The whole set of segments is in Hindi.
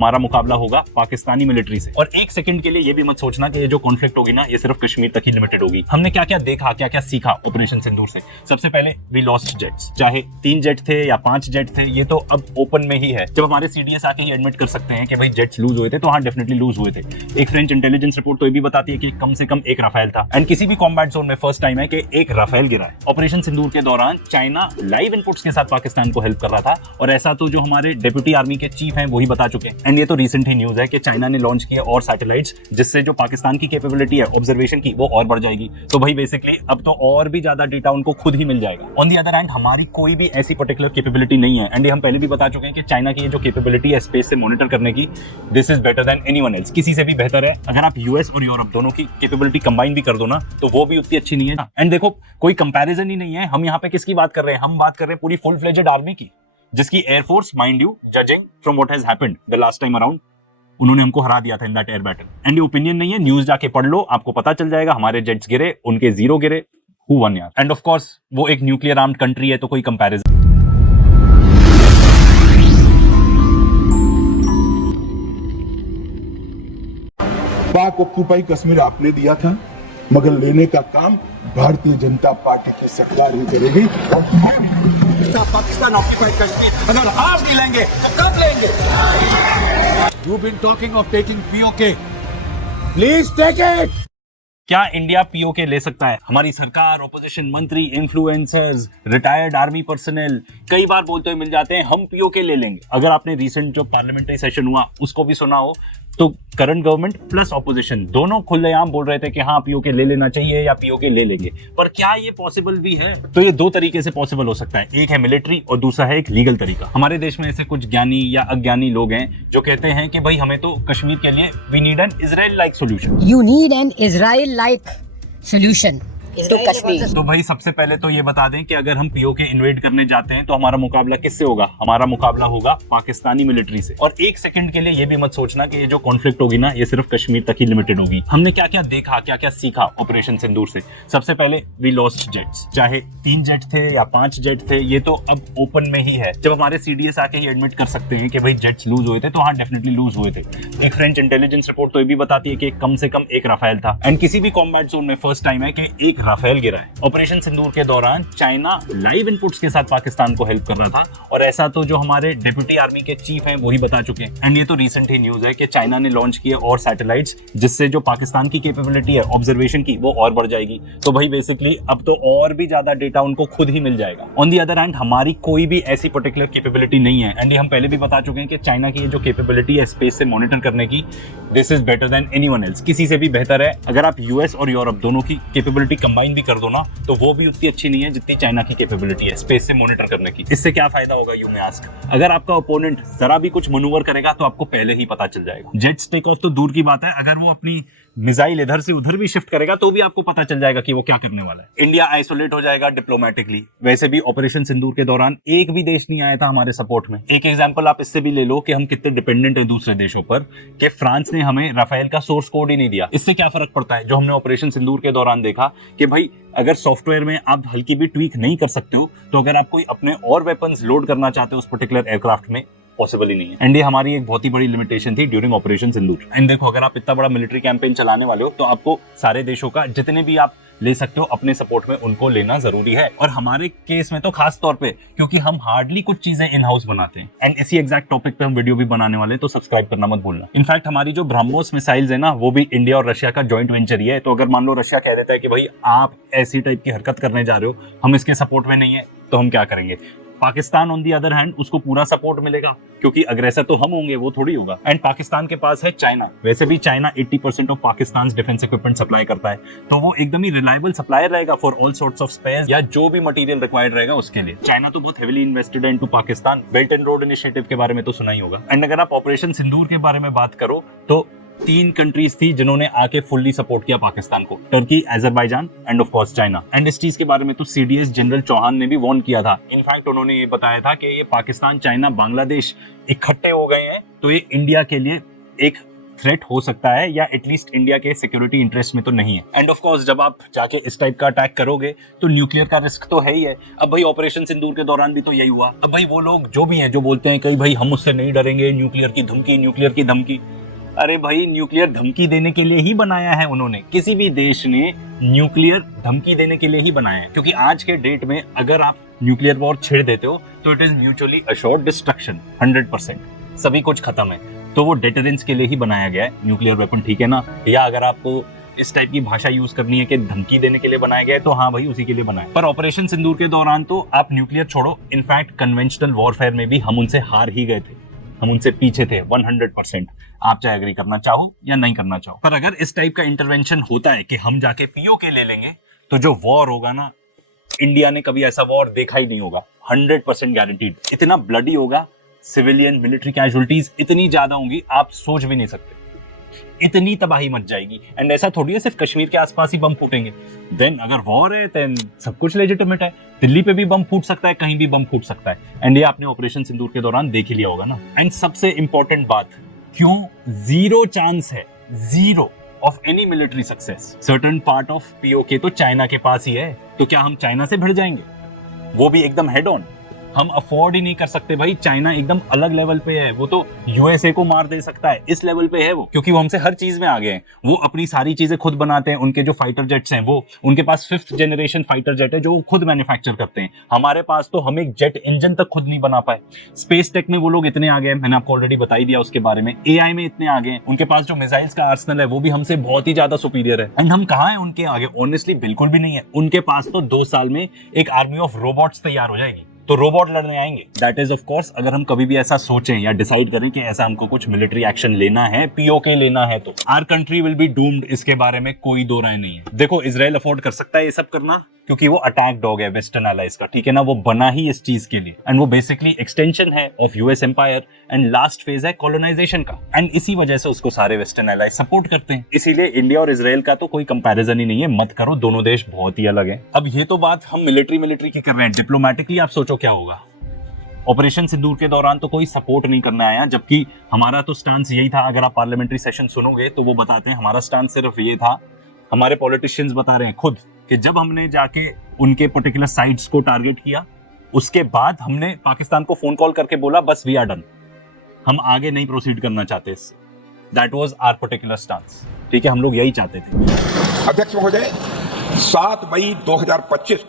हमारा मुकाबला होगा पाकिस्तानी मिलिट्री से। और एक सेकंड के लिए ये भी मत सोचना कि ये जो कॉन्फ्लिक्ट होगी ना ये सिर्फ कश्मीर तक ही लिमिटेड होगी। हमने क्या क्या देखा, क्या क्या सीखा ऑपरेशन सिंदूर से। सबसे पहले वी लॉस्ट जेट्स, चाहे 3 जेट थे या 5 जेट थे, ये तो अब ओपन में ही है। जब हमारे सीडीएस आके ये एडमिट कर सकते हैं कि भाई जेट्स लूज हुए थे, तो हाँ डेफिनेटली लूज हुए थे। एक फ्रेंच इंटेलिजेंस रिपोर्ट तो ये भी बताती है कि कम से कम एक राफेल था। एंड किसी भी कॉम्बैट जोन में फर्स्ट टाइम है कि एक राफेल गिरा है। ऑपरेशन सिंदूर के दौरान चाइना लाइव इनपुट्स के साथ पाकिस्तान को हेल्प कर रहा था, और ऐसा तो जो हमारे डेप्यूटी आर्मी के चीफ हैं वही बता चुके हैं। एंड ये तो रिसेंट ही न्यूज है कि चाइना ने लॉन्च किए और सैटेलाइट्स, जिससे जो पाकिस्तान की कैपेबिलिटी है ऑब्जर्वेशन की वो और बढ़ जाएगी। तो भाई बेसिकली अब तो और भी ज्यादा डेटा उनको खुद ही मिल जाएगा। ऑन दी अदर हैंड हमारी कोई भी ऐसी पर्टिकुलर कैपेबिलिटी नहीं है। एंड ये हम पहले भी बता चुके हैं कि चाइना की ये जो कैपेबिलिटी है स्पेस से मॉनिटर करने की, this is better than anyone else, किसी से भी बेहतर है। अगर आप यूएस और यूरोप दोनों की कैपेबिलिटी कंबाइन भी कर दो ना, तो वो भी उतनी अच्छी नहीं है। एंड देखो कोई कंपैरिजन ही नहीं है। हम यहाँ पे किसकी बात कर रहे हैं? हम बात कर रहे हैं पूरी फुल फ्लेजेड आर्मी की, जिसकी air force, mind you, judging from what has happened the last time around, उन्होंने हमको हरा दिया था in that air battle. And ये ओपिनियन नहीं है, न्यूज जाके पढ़ लो, आपको पता चल जाएगा। हमारे जेट्स गिरे, उनके 0 गिरे, हु वन यार। एंड ऑफ कोर्स वो एक न्यूक्लियर आर्म्ड कंट्री है, तो कोई कंपैरिजन। पाक ऑक्यूपाई कश्मीर आपने दिया था, मगर लेने का काम भारतीय जनता पार्टी की सरकार ही करेगी। पाकिस्तान ऑक्यूपाइड कश्मीर अगर आप नहीं लेंगे तो कब लेंगे? You've been talking of taking POK. Please take it. क्या इंडिया पीओके ले सकता है? हमारी सरकार, ऑपोजिशन मंत्री, इन्फ्लुएंसर्स, रिटायर्ड आर्मी पर्सनल कई बार बोलते हुए मिल जाते हैं हम पीओके ले लेंगे। अगर आपने रिसेंट जो पार्लियामेंट्री सेशन हुआ उसको भी सुना हो, तो करंट गवर्नमेंट प्लस ऑपोजिशन दोनों खुलेआम बोल रहे थे कि हाँ पीओके ले लेना चाहिए या पीओके ले लेंगे। पर क्या ये पॉसिबल भी है? तो ये 2 तरीके से पॉसिबल हो सकता है, एक है मिलिट्री और दूसरा है एक लीगल तरीका। हमारे देश में ऐसे कुछ ज्ञानी या अज्ञानी लोग हैं जो कहते हैं कि भाई हमें तो कश्मीर के लिए we need an Israel like solution. You need an Israel-like solution to Kashmir. तो भाई सबसे पहले तो ये बता दें कि अगर हम पीओके इन्वेड करने जाते हैं तो हमारा मुकाबला किससे होगा? हमारा मुकाबला होगा पाकिस्तानी मिलिट्री से। और एक सेकंड के लिए ये भी मत सोचना कि ये जो कॉन्फ्लिक्ट होगी ना ये सिर्फ कश्मीर तक ही लिमिटेड होगी। हमने क्या क्या देखा, क्या क्या सीखा ऑपरेशन सिंदूर से। सबसे पहले वी लॉस्ट जेट्स, चाहे 3 जेट थे या 5 जेट थे, ये तो अब ओपन में ही है। जब हमारे सीडीएस आके ये एडमिट कर सकते हैं कि भाई जेट्स लूज हुए थे, तो हाँ डेफिनेटली लूज हुए थे। एक फ्रेंच इंटेलिजेंस रिपोर्ट तो ये भी बताती है कि कम से कम एक राफेल था। एंड किसी भी कॉम्बैट जोन में फर्स्ट टाइम है कि एक राफेल गिरा है। ऑपरेशन सिंदूर के दौरान चाइना लाइव इनपुट्स के साथ पाकिस्तान को हेल्प कर रहा था, और ऐसा तो जो हमारे डेप्यूटी आर्मी के चीफ हैं वही बता चुके हैं। एंड ये तो रिसेंट ही न्यूज है कि चाइना ने लॉन्च किए और सैटेलाइट्स, जिससे जो पाकिस्तान की कैपेबिलिटी है ऑब्जर्वेशन की वो और बढ़ जाएगी। तो भाई बेसिकली अब तो और भी ज्यादा डेटा उनको खुद ही मिल जाएगा। ऑन दी अदर हैंड हमारी कोई भी ऐसी पर्टिकुलर कैपेबिलिटी नहीं है। एंड ये हम पहले भी बता चुके हैं कि चाइना की ये जो कैपेबिलिटी है स्पेस से मॉनिटर करने की, this is better than anyone else, किसी से भी बेहतर है। अगर आप यूएस और यूरोप दोनों की कैपेबिलिटी कंबाइन भी कर दो ना, तो वो भी उतनी अच्छी नहीं है जितनी चाइना की कैपेबिलिटी है स्पेस से मॉनिटर करने की। इससे क्या फायदा होगा यू में आस्क? अगर आपका ओपोनेंट जरा भी कुछ मनूवर करेगा तो आपको पहले ही पता चल जाएगा। जेट्स टेक ऑफ तो दूर की बात है, अगर वो अपनी मिसाइल इधर से उधर भी शिफ्ट करेगा तो भी आपको पता चल जाएगा कि वो क्या करने वाला है। इंडिया आइसोलेट हो जाएगा डिप्लोमेटिकली। वैसे भी ऑपरेशन सिंदूर के दौरान एक भी देश नहीं आया था हमारे सपोर्ट में। एक एग्जांपल आप इससे भी ले लो कि हम कितने डिपेंडेंट हैं दूसरे देशों पर, कि फ्रांस ने हमें राफेल का सोर्स कोड ही नहीं दिया। इससे क्या फर्क पड़ता है? जो हमने ऑपरेशन सिंदूर के दौरान देखा कि भाई अगर सॉफ्टवेयर में आप हल्की भी ट्वीक नहीं कर सकते हो, तो अगर आप कोई अपने और वेपन्स लोड करना चाहते हो उस पर्टिकुलर एयरक्राफ्ट में, पॉसिबल ही नहीं है। एंड ये हमारी एक बहुत ही बड़ी लिमिटेशन थी ड्यूरिंग ऑपरेशन सिंदूर। एंड देखो अगर आप इतना बड़ा मिलिट्री कैंपेन चलाने वाले हो तो आपको सारे देशों का जितने भी आप ले सकते हो अपने सपोर्ट में उनको लेना जरूरी है। और हमारे केस में तो खास तौर पे क्योंकि हम हार्डली कुछ चीजें इन हाउस बनाते हैं। एंड इसी एग्जैक्ट टॉपिक पे हम वीडियो भी बनाने वाले हैं, तो सब्सक्राइब करना मत भूलना। इनफैक्ट हमारी जो ब्रह्मोस मिसाइल्स है ना, वो भी इंडिया और रशिया का जॉइंट वेंचर ही है। तो अगर मान लो रशिया कह देता है कि भाई आप ऐसी टाइप की हरकत करने जा रहे हो, हम इसके सपोर्ट में नहीं है, तो हम क्या करेंगे? Pakistan on the other hand उसको पूरा सपोर्ट मिलेगा, क्योंकि अग्रेसर तो हम होंगे, वो थोड़ी होगा। एंड पाकिस्तान के पास है चाइना। वैसे भी China 80% of Pakistan defence equipment supply करता है, तो वो एकदम ही रिलायबल सप्लायर रहेगा for all sorts of spares या जो भी मटेरियल रिक्वायर्ड रहेगा उसके लिए। चाइना तो बहुत हेवीली इन्वेस्टेड है into Pakistan. Belt and road initiative के बारे में तो सुना ही होगा। एंड अगर आप ऑपरेशन सिंदूर के बारे में बात करो तो 3 कंट्रीज थी जिन्होंने आके फुल्ली सपोर्ट किया पाकिस्तान को, Turkey, Azerbaijan end of course China. And इस चीज के बारे में तो सीडीएस जनरल चौहान ने भी वार्न किया था। इनफैक्ट उन्होंने ये बताया था कि ये पाकिस्तान, चाइना, बांग्लादेश इकट्ठे हो गए हैं तो ये इंडिया के लिए एक थ्रेट हो सकता है या एटलीस्ट इंडिया के सिक्योरिटी इंटरेस्ट में तो नहीं है। एंड ऑफ कोर्स जब आप जाके इस टाइप का अटैक करोगे तो न्यूक्लियर का रिस्क तो है ही है। अब भाई ऑपरेशन सिंदूर के दौरान भी तो यही हुआ। अब भाई वो लोग जो भी हैं जो बोलते हैं कि भाई हम उससे नहीं डरेंगे, न्यूक्लियर की धमकी, अरे भाई न्यूक्लियर धमकी देने के लिए ही बनाया है उन्होंने। किसी भी देश ने न्यूक्लियर धमकी देने के लिए ही बनाया है, क्योंकि आज के डेट में अगर आप न्यूक्लियर वॉर छेड़ देते हो तो it is mutually assured destruction, 100%, सभी कुछ खत्म है। तो वो डेटरेंस के लिए ही बनाया गया है न्यूक्लियर वेपन, ठीक है ना। या अगर आपको इस टाइप की भाषा यूज करनी है कि धमकी देने के लिए बनाया गया है, तो हाँ भाई उसी के लिए बनाया। पर ऑपरेशन सिंदूर के दौरान तो आप न्यूक्लियर छोड़ो, इनफैक्ट कन्वेंशनल वॉरफेयर में भी हम उनसे हार ही गए थे, हम उनसे पीछे थे 100%। आप चाहे एग्री करना चाहो या नहीं करना चाहो, पर अगर इस टाइप का इंटरवेंशन होता है कि हम जाके पीओके ले लेंगे, तो जो वॉर होगा ना, इंडिया ने कभी ऐसा वॉर देखा ही नहीं होगा, 100% गारंटीड। इतना ब्लडी होगा, सिविलियन मिलिट्री कैजुअलिटीज इतनी ज्यादा होंगी आप सोच भी नहीं सकते, इतनी तबाही मच जाएगी। एंड ऐसा थोड़ी है सिर्फ कश्मीर के आसपास ही बम फूटेंगे। देन अगर वॉर है देन सब कुछ लेजिटिमेट है, दिल्ली पे भी बम फूट सकता है, कहीं भी बम फूट सकता है। एंड ये आपने ऑपरेशन सिंदूर के दौरान देख ही लिया होगा ना। एंड सबसे इंपॉर्टेंट बात, क्यों जीरो चांस है, zero of any military success. Certain part of PoK तो चाइना के पास ही है, तो क्या हम चाइना से भिड़ जाएंगे, वो भी एकदम हेड ऑन? हम अफोर्ड ही नहीं कर सकते भाई। चाइना एकदम अलग लेवल पे है, वो तो यूएसए को मार दे सकता है, इस लेवल पे है वो, क्योंकि वो हमसे हर चीज में आगे हैं। वो अपनी सारी चीजें खुद बनाते हैं, उनके जो फाइटर जेट्स हैं वो, उनके पास 5th जनरेशन फाइटर जेट है जो वो खुद मैन्युफैक्चर करते हैं। हमारे पास तो हम एक जेट इंजन तक खुद नहीं बना पाए। स्पेस टेक में वो लोग इतने आगे हैं, मैंने आपको ऑलरेडी बता ही दिया उसके बारे में। एआई में इतने आगे हैं, उनके पास जो मिसाइल्स का आर्सनल है वो भी हमसे बहुत ही ज्यादा सुपीरियर है। एंड हम कहाँ हैं उनके आगे? ऑनेस्टली बिल्कुल भी नहीं है। उनके पास तो 2 साल में एक आर्मी ऑफ रोबोट्स तैयार हो जाएगी, तो रोबोट लड़ने आएंगे। दैट इज ऑफ कोर्स अगर हम कभी भी ऐसा सोचें या डिसाइड करें कि ऐसा हमको कुछ मिलिट्री एक्शन लेना है, पीओके लेना है, तो our country will be doomed, इसके बारे में कोई दो राय नहीं है। देखो इजराइल अफोर्ड कर सकता है ये सब करना, क्योंकि वो अटैक डॉग है वेस्टर्न एलाइज का, ठीक है ना। वो बना ही इस चीज के लिए, एंड वो बेसिकली एक्सटेंशन है of US empire, and last phase है कॉलोनाइजेशन का। एंड इसी वजह से उसको सारे वेस्टर्न एलाइज सपोर्ट करते हैं। इसीलिए इंडिया और इजराइल का तो कोई कंपैरिजन ही नहीं है, मत करो, दोनों देश बहुत ही अलग हैं। अब ये तो बात हम मिलिट्री की कर रहे हैं, डिप्लोमेटिकली आप सोचो क्या होगा। ऑपरेशन सिंदूर के दौरान तो कोई सपोर्ट नहीं करने आया, जबकि हमारा तो स्टांस यही था। अगर आप पार्लियामेंट्री सेशन सुनोगे तो वो बताते हैं हमारा स्टांस सिर्फ ये था, हमारे पॉलिटिशियंस बता रहे हैं खुद, कि जब हमने जाके उनके पर्टिकुलर साइट्स को टारगेट किया, उसके बाद हमने पाकिस्तान को फोन कॉल करके बोला बस वी आर डन, हम आगे नहीं प्रोसीड करना चाहते इससे। That was our particular stance, ठीक है, हम लोग यही चाहते थे। अध्यक्ष महोदय, 7 मई 2025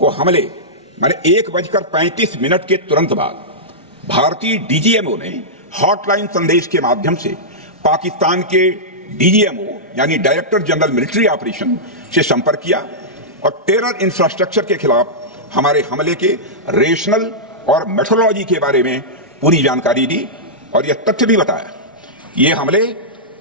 को हमले मैंने 1:35 के तुरंत बाद भारतीय डीजीएमओ ने हॉटलाइन संदेश के माध्यम से पाकिस्तान के डीजीएमओ यानी डायरेक्टर जनरल मिलिट्री ऑपरेशन से संपर्क किया और टेरर इंफ्रास्ट्रक्चर के खिलाफ हमारे हमले के रेशनल और मेथोडोलॉजी के बारे में पूरी जानकारी दी और यह तथ्य भी बताया ये हमले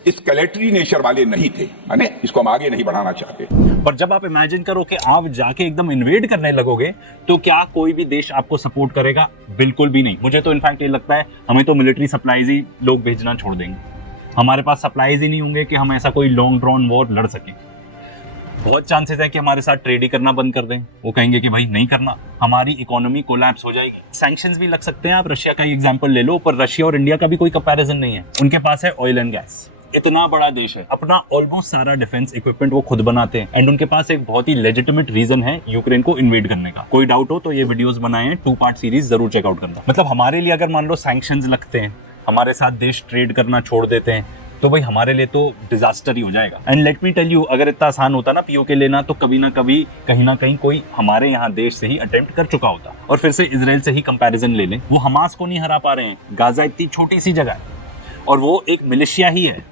एस्केलेटरी नेचर वाले नहीं थे, माने इसको हम आगे नहीं बढ़ाना चाहते। पर जब आप इमेजिन करो कि आप जाके एकदम इन्वेड करने लगोगे तो क्या कोई भी देश आपको सपोर्ट करेगा? बिल्कुल भी नहीं। मुझे तो इनफैक्ट ये लगता है हमें तो मिलिट्री सप्लाईज ही लोग भेजना छोड़ देंगे। हमारे पास सप्लाईज ही नहीं होंगे कि हम ऐसा कोई लॉन्ग ड्रॉन वॉर लड़ सकें। बहुत चांसेस है कि हमारे साथ ट्रेड ही करना बंद कर दें, वो कहेंगे कि भाई नहीं करना, हमारी इकोनॉमी कोलैप्स हो जाएगी। सैंक्शंस भी लग सकते हैं, आप रशिया का एग्जांपल ले लो, पर रशिया और इंडिया का भी कोई कंपैरिजन नहीं है। उनके पास है ऑयल एंड गैस, इतना बड़ा देश है, अपना ऑलमोस्ट सारा डिफेंस इक्विपमेंट वो खुद बनाते हैं, एंड उनके पास एक बहुत ही लेजिटिमेट रीजन है यूक्रेन को इन्वेड करने का। कोई डाउट हो तो ये वीडियोस बनाए हैं, 2 पार्ट सीरीज जरूर चेकआउट करना। मतलब हमारे लिए अगर मान लो सैंक्शंस लगते हैं, हमारे साथ देश ट्रेड करना छोड़ देते हैं, तो भाई हमारे लिए तो डिजास्टर ही हो जाएगा। And let me tell you, अगर इतना आसान होता ना पीओके लेना, तो कभी ना कभी कहीं ना कहीं कोई हमारे यहाँ देश से ही अटेम्प्ट कर चुका होता। और फिर से इजराइल से ही कंपैरिजन ले लें, वो हमास को नहीं हरा पा रहे हैं। गाजा इतनी छोटी सी जगह है और वो एक मिलिशिया ही है,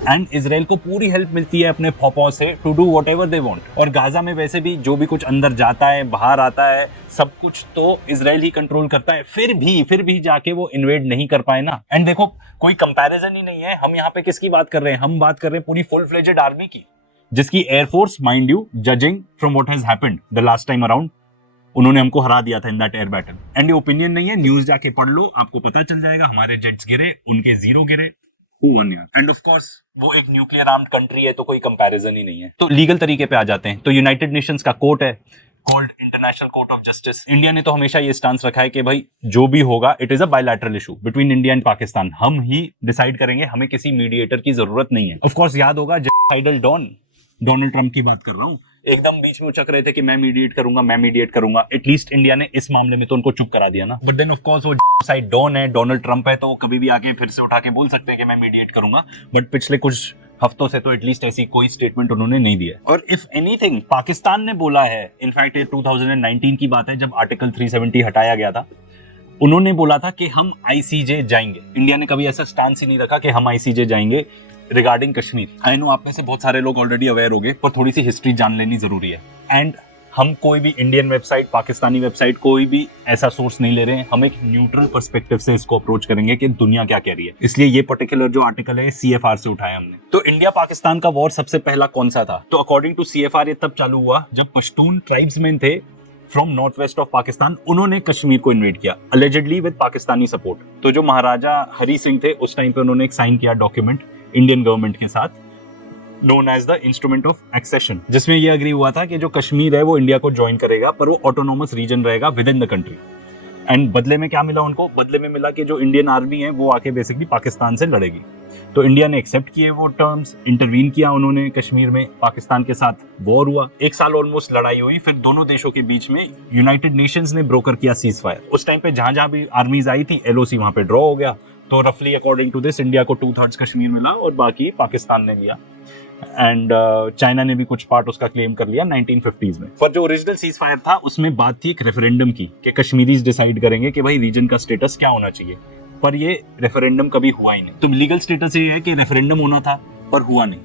एंड इजराइल को पूरी हेल्प मिलती है अपने फौपों से to do whatever they want. और गाजा में वैसे भी जो भी कुछ अंदर जाता है बाहर आता है, सब कुछ तो इजराइल ही कंट्रोल करता है। फिर भी जाके वो इन्वेड नहीं कर पाए ना। एंड देखो कोई कंपैरिजन ही नहीं है। हम यहाँ पे किसकी बात कर रहे हैं? हम बात कर रहे हैं पूरी फुल फ्लेजेड आर्मी की, जिसकी air force, mind you, judging from what has happened the last time around, उन्होंने हमको हरा दिया था in that air battle. And ये ओपिनियन नहीं है, न्यूज जाके पढ़ लो, आपको पता चल जाएगा। हमारे जेट्स गिरे, उनके 0 गिरे, एंड ऑफ कोर्स वो एक न्यूक्लियर आर्म्ड कंट्री है, तो कोई कंपैरिजन ही नहीं है। तो लीगल तरीके पे आ जाते हैं, तो यूनाइटेड नेशंस का कोर्ट है, called international court of justice. India ने तो हमेशा ये स्टांस रखा है कि भाई जो भी होगा it is a bilateral issue between India and Pakistan, हम ही डिसाइड करेंगे, हमें किसी मीडिएटर की जरूरत नहीं है। ऑफ कोर्स याद होगा जेनोसाइडल डॉन डोनाल्ड ट्रंप की बात कर रहा हूँ, एकदम बीच में उचक रहे थे कि मैं मीडिएट करूंगा। एटलीस्ट इंडिया ने इस मामले में तो उनको चुप करा दिया ना। बट देन ऑफ कोर्स वो साइड डॉन है, डोनाल्ड ट्रंप है, तो वो कभी भी आके फिर से उठा के बोल सकते हैं कि मैं मीडिएट करूंगा। बट पिछले कुछ हफ्तों से तो एटलीस्ट ऐसी कोई स्टेटमेंट उन्होंने नहीं दिया। और इफ एनीथिंग पाकिस्तान ने बोला है, इनफैक्ट ये 2019 की बात है जब आर्टिकल 370 हटाया गया था, उन्होंने बोला था कि हम आईसीजे जाएंगे। इंडिया ने कभी ऐसा स्टांस ही नहीं रखा कि हम आईसीजे जाएंगे रिगार्डिंग कश्मीर। आई नो आप में से बहुत सारे लोग ऑलरेडी अवेयर हो गए, पर थोड़ी सी हिस्ट्री जान लेनी जरूरी है। एंड हम कोई भी इंडियन वेबसाइट, पाकिस्तानी वेबसाइट, कोई भी ऐसा सोर्स नहीं ले रहे हैं। हम एक न्यूट्रल पर्सपेक्टिव से इसको अप्रोच करेंगे कि दुनिया क्या कह रही है। इसलिए ये पर्टिकुलर जो आर्टिकल है CFR से उठाया हमने। तो इंडिया पाकिस्तान का वॉर सबसे पहला कौन सा था? तो अकॉर्डिंग टू CFR ये तब चालू हुआ जब पश्तून ट्राइब्समैन थे from north west of Pakistan, उन्होंने कश्मीर को इन्वेड किया अलेजेडली विद पाकिस्तानी सपोर्ट। तो जो महाराजा हरी सिंह थे उस टाइम पे उन्होंने एक साइन किया डॉक्यूमेंट इंडियन गवर्नमेंट के साथ, known as the instrument of accession, जिसमें यह एग्री हुआ था कि जो कश्मीर है वो इंडिया को ज्वाइन करेगा, पर वो ऑटोनोमस रीजन रहेगा with in the country. And बदले में क्या मिला उनको? बदले में मिला कि जो इंडियन आर्मी है वो आके बेसिकली पाकिस्तान से लड़ेगी। तो इंडिया ने एक्सेप्ट किए वो टर्म्स, इंटरवीन किया उन्होंने कश्मीर में, पाकिस्तान के साथ वॉर हुआ, 1 साल ऑलमोस्ट लड़ाई हुई। फिर दोनों देशों के बीच में यूनाइटेड नेशंस ने ब्रोकर किया सीज फायर। उस टाइम पे जहां जहां भी आर्मीज आई थी LOC वहां पे ड्रॉ हो गया। तो रफली अकॉर्डिंग टू दिस इंडिया को 2/3 कश्मीर मिला और बाकी पाकिस्तान ने लिया। एंड चाइना ने भी कुछ पार्ट उसका क्लेम कर लिया 1950s में। पर जो ओरिजिनल सीज फायर था उसमें बात थी एक रेफरेंडम की कि कश्मीरीज डिसाइड करेंगे कि भाई रीजन का स्टेटस क्या होना चाहिए। पर ये रेफरेंडम कभी हुआ ही नहीं। तो लीगल स्टेटस ये है कि रेफरेंडम होना था पर हुआ नहीं।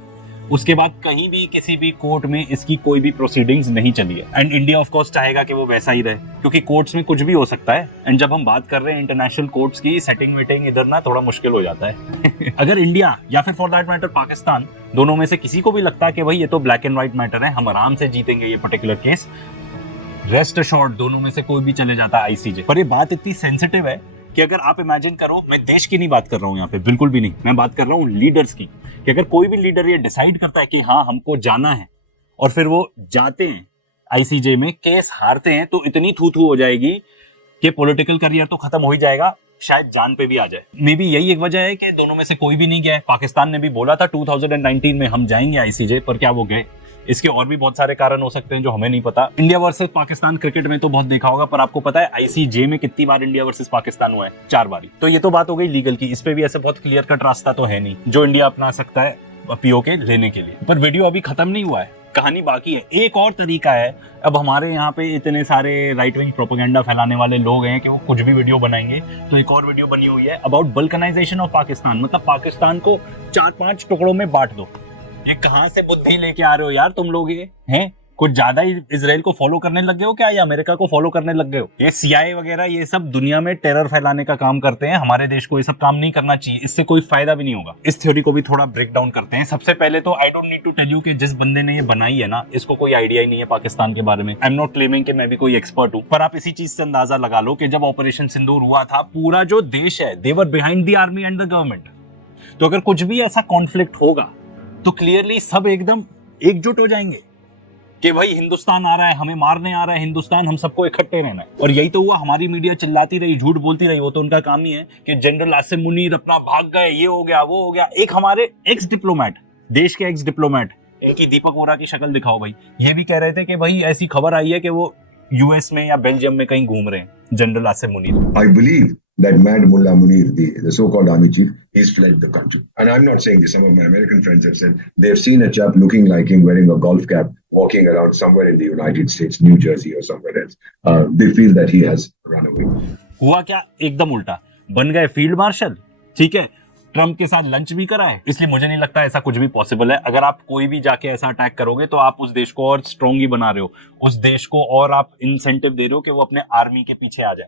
उसके बाद कहीं भी किसी भी कोर्ट में इसकी कोई भी प्रोसीडिंग्स नहीं चली है। एंड इंडिया ऑफ कोर्स चाहेगा कि वो वैसा ही रहे, क्योंकि कोर्ट्स में कुछ भी हो सकता है। एंड जब हम बात कर रहे हैं इंटरनेशनल कोर्ट्स की, सेटिंग वेटिंग इधर ना थोड़ा मुश्किल हो जाता है। अगर इंडिया या फिर फॉर दैट मैटर पाकिस्तान, दोनों में से किसी को भी लगता है कि भाई ये तो ब्लैक एंड व्हाइट मैटर है, हम आराम से जीतेंगे ये पर्टिकुलर केस, रेस्ट अश्योर्ड दोनों में से कोई भी चले जाता है ICJ। पर ये बात इतनी सेंसिटिव है कि अगर आप इमेजिन करो, मैं देश की नहीं बात कर रहा हूँ यहाँ पे, बिल्कुल भी नहीं, मैं बात कर रहा हूँ लीडर्स की, कि अगर कोई भी लीडर ये डिसाइड करता है कि हाँ हमको जाना है और फिर वो जाते हैं ICJ में, केस हारते हैं, तो इतनी थू हो जाएगी कि पॉलिटिकल करियर तो खत्म हो ही जाएगा, शायद जान पे भी आ जाए। मे बी यही एक वजह है कि दोनों में से कोई भी नहीं गया है। पाकिस्तान ने भी बोला था 2019 में हम जाएंगे ICJ, पर क्या वो गए? इसके और भी बहुत सारे कारण हो सकते हैं जो हमें नहीं पता। इंडिया वर्सेस पाकिस्तान क्रिकेट में तो बहुत देखा होगा, पर आपको पता है ICJ में कितनी बार इंडिया वर्सेस पाकिस्तान हुआ है? 4 बार। तो ये तो बात हो गई लीगल की, इस पे भी ऐसे बहुत क्लियर कट रास्ता तो है नहीं जो इंडिया अपना सकता है POK लेने के लिए। पर वीडियो अभी खत्म नहीं हुआ है, कहानी बाकी है। एक और तरीका है, अब हमारे यहाँ पे इतने सारे राइट विंग प्रोपेगेंडा फैलाने वाले लोग हैं कि वो कुछ भी वीडियो बनाएंगे। तो एक और वीडियो बनी हुई है अबाउट बल्कनाइजेशन ऑफ पाकिस्तान, मतलब पाकिस्तान को 4-5 टुकड़ों में बांट दो। ये कहां से बुद्धि लेके आ रहे हो यार तुम लोग? ये हैं कुछ ज्यादा ही इजराइल को फॉलो करने लग गए हो क्या, या अमेरिका को फॉलो करने लग गए हो? ये CIA वगैरह ये सब दुनिया में टेरर फैलाने का काम करते हैं। हमारे देश को ये सब काम नहीं करना चाहिए, इससे कोई फायदा भी नहीं होगा। इस थ्योरी को भी थोड़ा ब्रेक डाउन करते हैं। सबसे पहले तो I don't need to tell you कि जिस बंदे ने ये बनाई है ना, इसको कोई आइडिया ही नहीं है पाकिस्तान के बारे में। आई एम नॉट क्लेमिंग कि मैं भी कोई एक्सपर्ट हूं, पर आप इसी चीज से अंदाजा लगा लो कि जब ऑपरेशन सिंदूर हुआ था, पूरा जो देश है they are behind the army and the government. तो अगर कुछ भी ऐसा कॉन्फ्लिक्ट होगा तो क्लियरली सब एकदम एकजुट हो जाएंगे कि भाई हिंदुस्तान आ रहा है, हमें मारने आ रहा है हिंदुस्तान, हम सबको इकट्ठे रहना है। और यही तो हुआ, हमारी मीडिया चिल्लाती रही, झूठ बोलती रही, वो तो उनका काम ही है कि जनरल आसिम मुनीर अपना भाग गए, ये हो गया वो हो गया। एक हमारे एक्स डिप्लोमेट, देश के एक्स डिप्लोमेट, एक ही दीपक वोरा की शक्ल दिखाओ भाई, ये भी कह रहे थे कि भाई ऐसी खबर आई है कि वो US में या बेल्जियम में कहीं घूम रहे हैं, general Asim Munir. I believe that mad Mullah Munir, the so-called army chief, he's fled the country. And I'm not saying this. Some of my American friends have said they've seen a chap looking like him wearing a golf cap walking around somewhere in the United States, New Jersey or somewhere else. They feel that he has run away. हुआ क्या? एकदम उल्टा, बन गए फील्ड मार्शल। ठीक है, ट्रम्प के साथ लंच भी करा है। इसलिए मुझे नहीं लगता ऐसा कुछ भी पॉसिबल है। अगर आप कोई भी जाके ऐसा अटैक करोगे तो आप उस देश को और स्ट्रॉन्ग ही बना रहे हो, उस देश को और आप इंसेंटिव दे रहे हो कि वो अपने आर्मी के पीछे आ जाए।